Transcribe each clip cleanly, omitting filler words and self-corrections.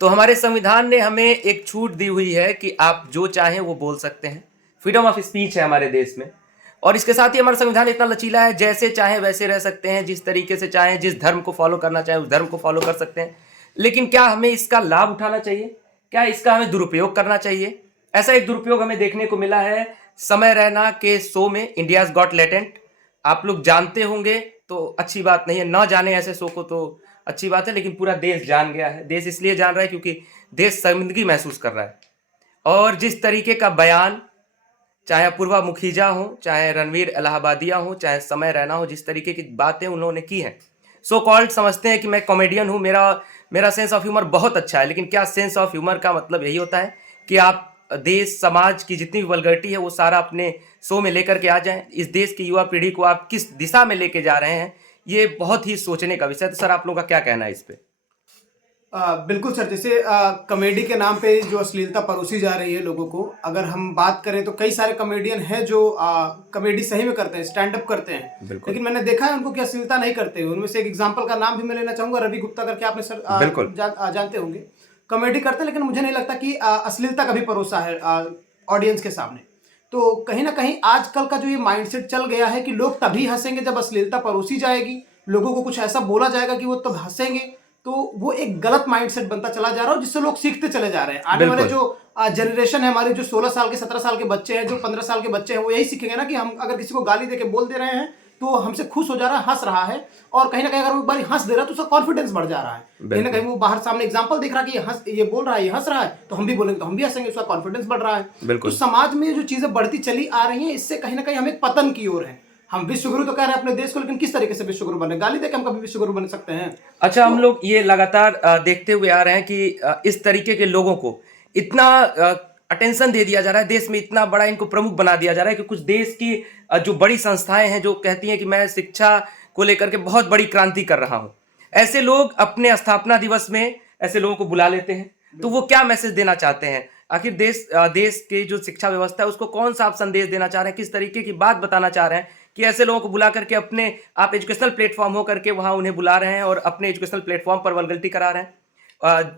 तो हमारे संविधान ने हमें एक छूट दी हुई है कि आप जो चाहें वो बोल सकते हैं। फ्रीडम ऑफ स्पीच है हमारे देश में। और इसके साथ ही हमारा संविधान इतना लचीला है, जैसे चाहें वैसे रह सकते हैं, जिस तरीके से चाहें, जिस धर्म को फॉलो करना चाहें उस धर्म को फॉलो कर सकते हैं। लेकिन क्या हमें इसका लाभ उठाना चाहिए? क्या इसका हमें दुरुपयोग करना चाहिए? ऐसा एक दुरुपयोग हमें देखने को मिला है समय रैना के शो में, इंडियाज गॉट टैलेंट। आप लोग जानते होंगे तो अच्छी बात नहीं है, ना जाने ऐसे शो को तो अच्छी बात है, लेकिन पूरा देश जान गया है। देश इसलिए जान रहा है क्योंकि देश शर्मिंदगी महसूस कर रहा है। और जिस तरीके का बयान, चाहे अपूर्वा मुखीजा हो, चाहे रणवीर इलाहाबादिया हो, चाहे समय रैना हो, जिस तरीके की बातें उन्होंने की हैं, सो कॉल्ड समझते हैं कि मैं कॉमेडियन हूँ, मेरा सेंस ऑफ ह्यूमर बहुत अच्छा है। लेकिन क्या सेंस ऑफ ह्यूमर का मतलब यही होता है कि आप देश समाज की जितनी भी वल्गरिटी है वो सारा अपने शो में लेकर के आ जाएं? इस देश की युवा पीढ़ी को आप किस दिशा में लेके जा रहे हैं, ये बहुत ही सोचने का विषय है। तो सर, आप लोगों का क्या कहना है इस पे? बिल्कुल सर, जैसे कॉमेडी के नाम पे जो अश्लीलता परोसी जा रही है लोगों को, अगर हम बात करें तो कई सारे कॉमेडियन हैं जो कॉमेडी सही में करते हैं, स्टैंड अप करते हैं, लेकिन मैंने देखा है उनको कि अश्लीलता नहीं करते। उनमें से एक एग्जांपल का नाम भी मैं लेना चाहूंगा, रवि गुप्ता करके, आपने सर जानते होंगे। कॉमेडी करते हैं लेकिन मुझे नहीं लगता कि अश्लीलता कभी परोसा है ऑडियंस के सामने। तो कहीं ना कहीं आजकल का जो ये माइंडसेट चल गया है कि लोग तभी हंसेंगे जब अश्लीलता परोसी जाएगी, लोगों को कुछ ऐसा बोला जाएगा कि वो तब हंसेंगे। तो वो एक गलत माइंडसेट बनता चला जा रहा है, जिससे लोग सीखते चले जा रहे हैं। आने वाले जो जनरेशन है हमारे, जो 16 साल के 17 साल के बच्चे हैं, जो 15 साल के बच्चे हैं, वो यही सीखेंगे ना कि हम अगर किसी को गाली देके बोल दे रहे हैं तो हमसे खुश हो जा रहा है, हंस रहा है। और कहीं ना कहीं अगर वो एक बार हंस दे रहा है तो उसका कॉन्फिडेंस बढ़ जा रहा है। कहीं ना कहीं वो बाहर सामने एग्जांपल दिख रहा है कि ये बोल रहा है, ये हंस रहा है, तो हम भी बोलेंगे तो हम भी हंसेंगे, उसका कॉन्फिडेंस बढ़ रहा है। तो समाज में जो चीजें बढ़ती चली आ रही हैं, इससे कहीं ना कहीं हम एक पतन की ओर है। हम विश्वगुरु तो कह रहे हैं अपने देश को, लेकिन किस तरीके से विश्वगुरु बने? गाली देके हम कभी विश्वगुरु बन सकते हैं? अच्छा, हम लोग ये लगातार देखते हुए आ रहे हैं कि इस तरीके के लोगों को इतना अटेंशन दे दिया जा रहा है, देश में इतना बड़ा इनको प्रमुख बना दिया जा रहा है कि कुछ देश की जो बड़ी संस्थाएं हैं जो कहती हैं कि मैं शिक्षा को लेकर के बहुत बड़ी क्रांति कर रहा हूं, ऐसे लोग अपने स्थापना दिवस में ऐसे लोगों को बुला लेते हैं। तो वो क्या मैसेज देना चाहते हैं? आखिर देश के जो शिक्षा व्यवस्था है उसको कौन सा आप संदेश देना चाह रहे हैं? किस तरीके की बात बताना चाह रहे हैं कि ऐसे लोगों को बुला करके अपने आप एजुकेशनल प्लेटफॉर्म हो करके वहां उन्हें बुला रहे हैं और अपने एजुकेशनल प्लेटफॉर्म पर वल्गरिटी करा रहे हैं?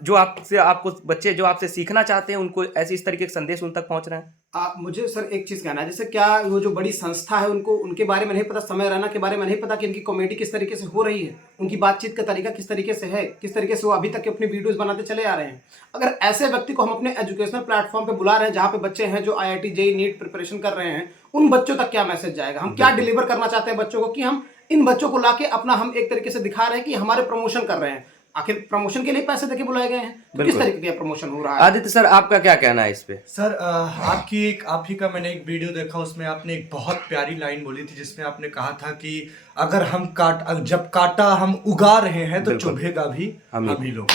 जो आपको बच्चे जो आपसे सीखना चाहते हैं उनको ऐसे इस तरीके के संदेश उन तक पहुंच रहे हैं? मुझे सर एक चीज कहना है, जैसे क्या वो जो बड़ी संस्था है उनको उनके बारे में नहीं पता, समय रैना के बारे में नहीं पता कि इनकी कॉमेडी किस तरीके से हो रही है, उनकी बातचीत का तरीका किस तरीके से है, किस तरीके से वो अभी तक के अपनी वीडियोस बनाते चले आ रहे हैं। अगर ऐसे व्यक्ति को हम अपने एजुकेशनल प्लेटफॉर्म पे बुला रहे हैं जहाँ पे बच्चे हैं जो IIT JEE नीट प्रिपरेशन कर रहे हैं, उन बच्चों तक क्या मैसेज जाएगा? हम क्या डिलीवर करना चाहते हैं बच्चों को कि हम इन बच्चों को लाके अपना हम एक तरीके से दिखा रहे हैं कि हमारे प्रमोशन कर रहे हैं। आखिर प्रमोशन के लिए पैसे देके बुलाए गए हैं, तो किस तरीके का प्रमोशन हो रहा है? आदित्य सर, आपका क्या कहना है इस पे? सर, आप ही का मैंने एक वीडियो देखा, उसमें आपने एक बहुत प्यारी लाइन बोली थी जिसमें आपने कहा था कि अगर जब कांटा हम उगा रहे हैं तो चुभेगा भी हम ही लोग।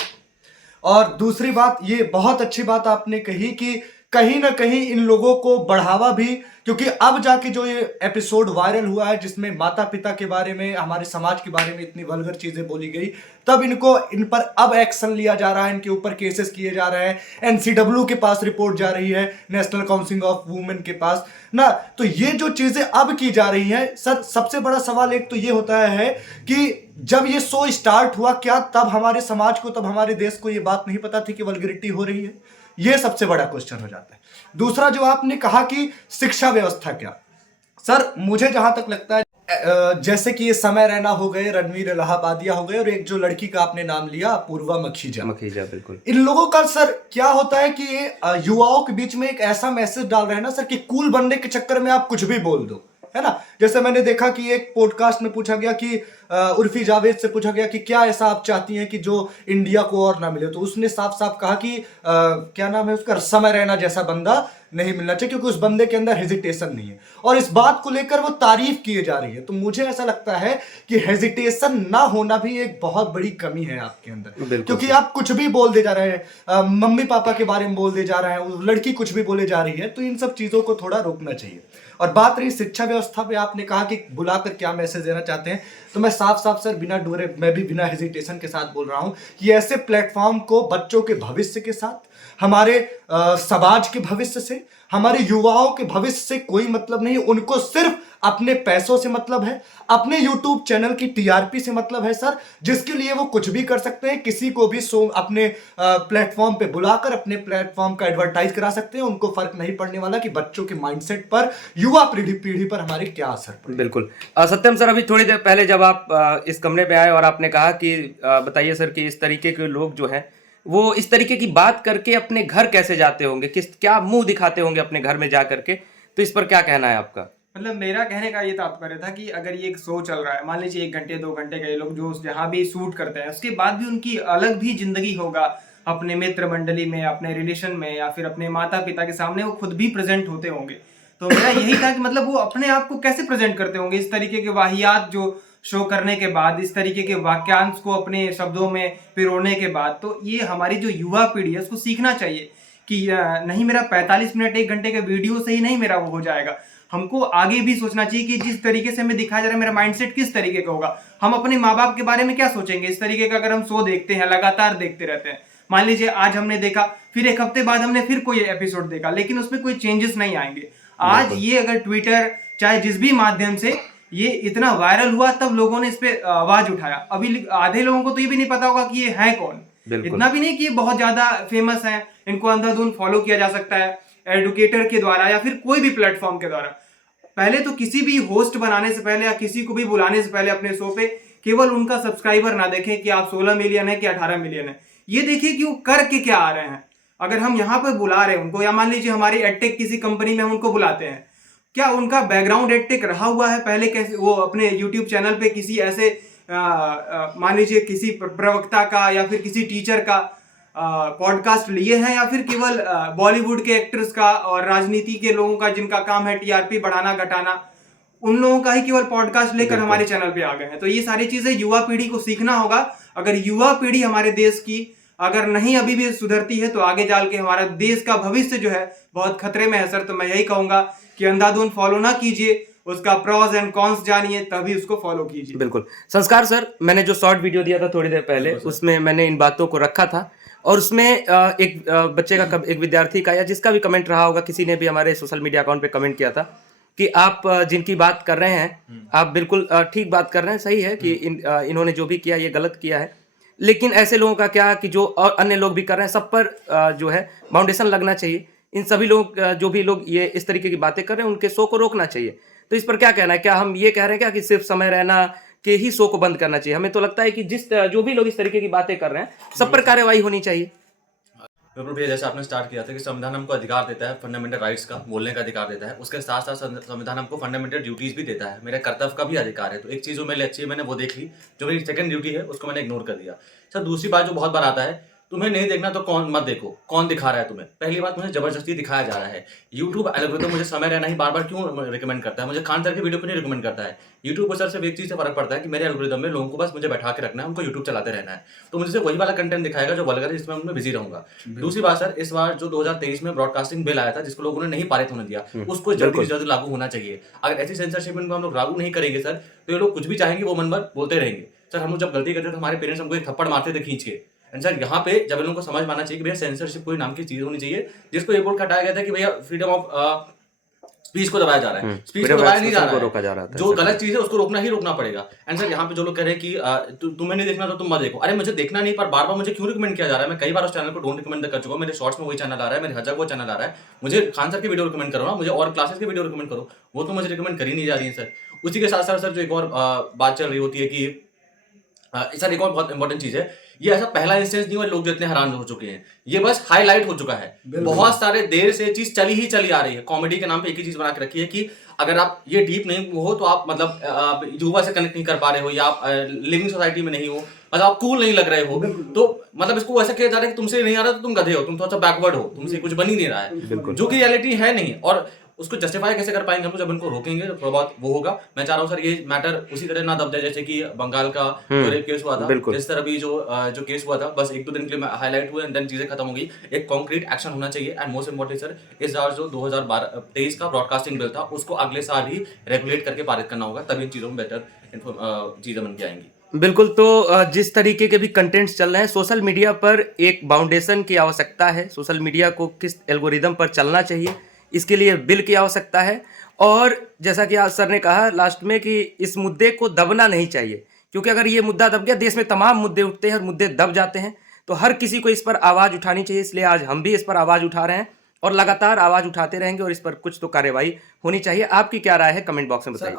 और दूसरी बात, ये बहुत अच्छी बात आपने कही कि कहीं ना कहीं इन लोगों को बढ़ावा भी, क्योंकि अब जाके जो ये एपिसोड वायरल हुआ है जिसमें माता पिता के बारे में, हमारे समाज के बारे में इतनी वल्गर चीजें बोली गई, तब इन पर अब एक्शन लिया जा रहा है, इनके ऊपर केसेस किए जा रहे हैं, NCW के पास रिपोर्ट जा रही है, नेशनल काउंसिल ऑफ वुमेन के पास ना। तो ये जो चीजें अब की जा रही हैं सर, सबसे बड़ा सवाल एक तो ये होता है कि जब ये शो स्टार्ट हुआ, क्या तब हमारे समाज को, तब हमारे देश को ये बात नहीं पता थी कि वल्गरिटी हो रही है? ये सबसे बड़ा क्वेश्चन हो जाता है। दूसरा, जो आपने कहा कि शिक्षा व्यवस्था क्या, सर मुझे जहां तक लगता है जैसे कि ये समय रैना हो गए, रणवीर इलाहाबादिया हो गए, और एक जो लड़की का आपने नाम लिया अपूर्वा मुखीजा, बिल्कुल, इन लोगों का सर क्या होता है कि ये युवाओं के बीच में एक ऐसा मैसेज डाल रहे हैं ना सर कि कूल बनने के चक्कर में आप कुछ भी बोल दो, है ना। जैसे मैंने देखा कि एक पॉडकास्ट में पूछा गया कि उर्फी जावेद से पूछा गया कि क्या ऐसा आप चाहती हैं कि जो इंडिया को और ना मिले, तो उसने साफ साफ कहा कि क्या नाम है उसका, समय रैना जैसा बंदा नहीं मिलना चाहिए, क्योंकि उस बंदे के अंदर हेजिटेशन नहीं है। और इस बात को लेकर वो तारीफ किए जा रही है। तो मुझे ऐसा लगता है कि हेजिटेशन ना होना भी एक बहुत बड़ी कमी है आपके अंदर, क्योंकि आप कुछ भी बोल दे जा रहे हैं, मम्मी पापा के बारे में बोल दे जा रहे हैं, लड़की कुछ भी बोले जा रही है, तो इन सब चीजों को थोड़ा रोकना चाहिए। और बात रही शिक्षा व्यवस्था पे, आपने कहा कि बुलाकर क्या मैसेज देना चाहते हैं, तो मैं साफ साफ सर बिना डरे, मैं भी बिना हेजिटेशन के साथ बोल रहा हूं कि ऐसे प्लेटफॉर्म को बच्चों के भविष्य के साथ, हमारे समाज के भविष्य से, हमारे युवाओं के भविष्य से कोई मतलब नहीं। उनको सिर्फ अपने पैसों से मतलब है, अपने YouTube चैनल की टीआरपी से मतलब है सर, जिसके लिए वो कुछ भी कर सकते हैं। किसी को भी अपने प्लेटफॉर्म पे बुलाकर अपने प्लेटफॉर्म का एडवर्टाइज करा सकते हैं। उनको फर्क नहीं पड़ने वाला कि बच्चों के माइंडसेट पर, युवा पीढ़ी पर हमारे क्या असर पड़े। बिल्कुल। सत्यम सर, अभी थोड़ी देर पहले जब आप इस कमरे में आए और आपने कहा कि बताइए सर कि इस तरीके के लोग जो हैं वो इस तरीके की बात करके अपने घर कैसे जाते होंगे, क्या मुंह दिखाते होंगे अपने घर में जा करके, तो इस पर क्या कहना है आपका? मतलब मेरा कहने का ये तात्पर्य था कि अगर ये एक शो चल रहा है, मान लीजिए 1 घंटे 2 घंटे का, ये लोग जो जहाँ भी शूट करते हैं उसके बाद भी उनकी अलग भी जिंदगी होगा अपने मित्र मंडली में, अपने रिलेशन में, या फिर अपने माता पिता के सामने वो खुद भी प्रेजेंट होते होंगे। तो मेरा यही था कि मतलब वो अपने आप को कैसे प्रेजेंट करते होंगे इस तरीके के वाहियात जो शो करने के बाद, इस तरीके के वाक्यांश को अपने शब्दों में पिरोने के बाद। तो ये हमारी जो युवा पीढ़ी है उसको सीखना चाहिए कि नहीं, मेरा 45 मिनट 1 घंटे के वीडियो से ही नहीं मेरा वो हो जाएगा। हमको आगे भी सोचना चाहिए कि जिस तरीके से हमें दिखाया जा रहा है, मेरा माइंडसेट किस तरीके का होगा। हम अपने माँ बाप के बारे में क्या सोचेंगे इस तरीके का, अगर हम शो देखते हैं, लगातार देखते रहते हैं। मान लीजिए आज हमने देखा, फिर 1 हफ्ते बाद हमने फिर कोई एपिसोड देखा, लेकिन उसमें कोई चेंजेस नहीं आएंगे। आज ये अगर ट्विटर चाहे जिस भी माध्यम से ये इतना वायरल हुआ, तब लोगों ने इस पे आवाज उठाया। अभी आधे लोगों को तो ये भी नहीं पता होगा कि ये है कौन, इतना भी नहीं कि ये बहुत ज्यादा फेमस है, इनको अंधाधुंध फॉलो किया जा सकता है एडुकेटर के द्वारा या फिर कोई भी प्लेटफॉर्म के द्वारा। पहले तो किसी भी होस्ट बनाने से पहले या किसी को भी बुलाने से पहले अपने शो पे केवल उनका सब्सक्राइबर ना देखें कि आप 16 मिलियन है कि 18 मिलियन है, ये देखिए कि वो करके क्या आ रहे हैं। अगर हम यहाँ पे बुला रहे हैं उनको, या मान लीजिए हमारी एडटेक किसी कंपनी में हम उनको बुलाते हैं, क्या उनका बैकग्राउंड एडटेक रहा हुआ है पहले, कैसे वो अपने यूट्यूब चैनल पे किसी ऐसे मान लीजिए किसी प्रवक्ता का या फिर किसी टीचर का पॉडकास्ट लिए हैं, या फिर केवल बॉलीवुड के एक्टर्स का और राजनीति के लोगों का जिनका काम है टीआरपी बढ़ाना घटाना, उन लोगों का ही केवल पॉडकास्ट लेकर हमारे चैनल पे आ गए हैं। तो ये सारी चीजें युवा पीढ़ी को सीखना होगा। अगर युवा पीढ़ी हमारे देश की अगर नहीं अभी भी सुधरती है तो आगे जाल के हमारा देश का भविष्य जो है बहुत खतरे में है सर। तो मैं यही कहूंगा कि अंधाधुंध फॉलो ना कीजिए, उसका प्रोज एंड कॉन्स जानिए, तभी उसको फॉलो कीजिए। बिल्कुल। संस्कार सर, मैंने जो शॉर्ट वीडियो दिया था थोड़ी देर पहले, उसमें मैंने इन बातों को रखा था, और उसमें एक बच्चे का, एक विद्यार्थी का या जिसका भी कमेंट रहा होगा, किसी ने भी हमारे सोशल मीडिया अकाउंट पे कमेंट किया था कि आप जिनकी बात कर रहे हैं आप बिल्कुल ठीक बात कर रहे हैं, सही है कि इन्होंने जो भी किया ये गलत किया है, लेकिन ऐसे लोगों का क्या कि जो और अन्य लोग भी कर रहे हैं, सब पर जो है बाउंडेशन लगना चाहिए। इन सभी लोग जो भी लोग ये इस तरीके की बातें कर रहे हैं उनके शो को रोकना चाहिए। तो इस पर क्या कहना है? क्या हम ये कह रहे हैं क्या कि सिर्फ समय रहना के ही शो को बंद करना चाहिए? हमें तो लगता है कि जो भी लोग इस तरीके की बातें कर रहे हैं सब पर कार्रवाई होनी चाहिए। बिल्कुल भैया, जैसे आपने स्टार्ट किया था कि संविधान हमको अधिकार देता है फंडामेंटल राइट्स का, बोलने का अधिकार देता है, उसके साथ साथ संविधान हमको फंडामेंटल ड्यूटीज भी देता है, मेरे कर्तव्य का भी अधिकार है। तो एक चीज़ जो मेरे लिए अच्छी है, मैंने वो देख ली, जो मेरी सेकंड ड्यूटी है उसको मैंने इग्नोर कर दिया। सर दूसरी बात जो बहुत बार आता है, तुम्हें नहीं देखना तो कौन मत देखो, कौन दिखा रहा है तुम्हें। पहली बात, मुझे जबरदस्ती दिखाया जा रहा है। यूट्यूब एल्गोरिथम मुझे समय रहना ही बार बार क्यों रिकमेंड करता है, मुझे खान सर के वीडियो क्यों नहीं रिकमेंड करता है। यूट्यूब पर सर सिर्फ एक चीज़ से फर्क पड़ता है कि मेरे एल्गोरिथम में लोगों को बस मुझे बैठा के रखना है, उनको यूट्यूब चलाते रहना है, तो मुझे वही वाला कंटेंट दिखाएगा जो वल्गर है, जिसमें मैं बिजी रहूंगा। दूसरी बात सर, इस बार जो 2023 में ब्रॉडकास्टिंग बिल आया था जिसको लोगों ने नहीं पारित होने दिया, उसको जल्दी से जल्दी लागू होना चाहिए। अगर ऐसी सेंसरशिप इनको हम लोग लागू नहीं करेंगे सर, तो ये लोग कुछ भी चाहेंगे वो मन भर बोलते रहेंगे। सर हम लोग जब गलती करते तो हमारे पेरेंट्स हमको एक थप्पड़ मारते थे खींच के। सर यहाँ पे जब इन लोगों को समझ में आना चाहिए कि भैया सेंसरशिप कोई नाम की चीज होनी चाहिए, जिसको ये बोर्ड हटाया गया था कि भैया फ्रीडम ऑफ स्पीच को दबाया जा रहा है, स्पीच को दबाया नहीं जा रहा है, जो गलत चीज है उसको रोकना ही रोकना पड़ेगा। एंड सर यहाँ पे जो लोग कह रहे हैं कि तुम्हें नहीं देखना तो तुम मत देखो, अरे मुझे देखना नहीं, पर बार बार मुझे क्यों रिकमेंड किया जा रहा है? मैं कई बार उस चैनल को डोंट रिकमेंड कर चुका हूँ, मेरे शॉर्ट्स में वही चैनल आ रहा है, मेरे हजार वो चैनल आ रहा है, मुझे खान सर के वीडियो रिकमेंड करो ना, मुझे और क्लासेस के वीडियो रिकमेंड करो, वो तो मुझे रिकमेंड कर ही नहीं जा रही है सर। उसी के साथ साथ सर जो एक और बात चल रही होती है कि सर एक और बहुत इंपॉर्टेंट चीज है, ये ऐसा पहला इंस्टेंस नहीं हुआ लोग जितने हैरान हो चुके हैं, ये बस हाईलाइट हो चुका है। बहुत सारे देर से चीज चली आ रही है, कॉमेडी के नाम पे एक ही चीज बना के रखी है कि अगर आप ये डीप नहीं हो तो आप मतलब युवा से कनेक्ट नहीं कर पा रहे हो, या आप लिविंग सोसाइटी में नहीं हो, मतलब आप कूल नहीं लग रहे हो, तो मतलब इसको ऐसा किया जा रहा है कि तुमसे नहीं आ रहा तो तुम गधे हो, तुम थोड़ा सा बैकवर्ड हो, तुमसे कुछ बन ही नहीं रहा है, जो कि रियलिटी है नहीं। और उसको जस्टिफाई कैसे कर पाएंगे हम, जब इनको रोकेंगे तो थोड़ा बहुत वो होगा। मैं चाह रहा हूँ सर ये मैटर उसी तरह ना दब जाए जैसे कि बंगाल का रेप केस हुआ था, इस तरह भी जो केस हुआ था बस 1-2 दिन के लिए हाईलाइट हुए एंड देन चीजें खत्म हो गई। एक कॉन्क्रीट एक्शन होना चाहिए। एंड मोस्ट इंपॉर्टेंट सर, इस बार जो 2023 का ब्रॉडकास्टिंग बिल था उसको अगले साल ही रेगुलेट करके पारित करना होगा, तभी इन चीजों में बेटर चीजें बन के आएंगी। बिल्कुल। तो जिस तरीके के भी कंटेंट्स चल रहे हैं, सोशल मीडिया पर एक बाउंडेशन की आवश्यकता है। सोशल मीडिया को किस एल्गोरिदम पर चलना चाहिए, इसके लिए बिल की आवश्यकता है। और जैसा कि आज सर ने कहा लास्ट में कि इस मुद्दे को दबना नहीं चाहिए, क्योंकि अगर ये मुद्दा दब गया, देश में तमाम मुद्दे उठते हैं और मुद्दे दब जाते हैं। तो हर किसी को इस पर आवाज़ उठानी चाहिए, इसलिए आज हम भी इस पर आवाज़ उठा रहे हैं और लगातार आवाज़ उठाते रहेंगे और इस पर कुछ तो कार्रवाई होनी चाहिए। आपकी क्या राय है, कमेंट बॉक्स में बताइए।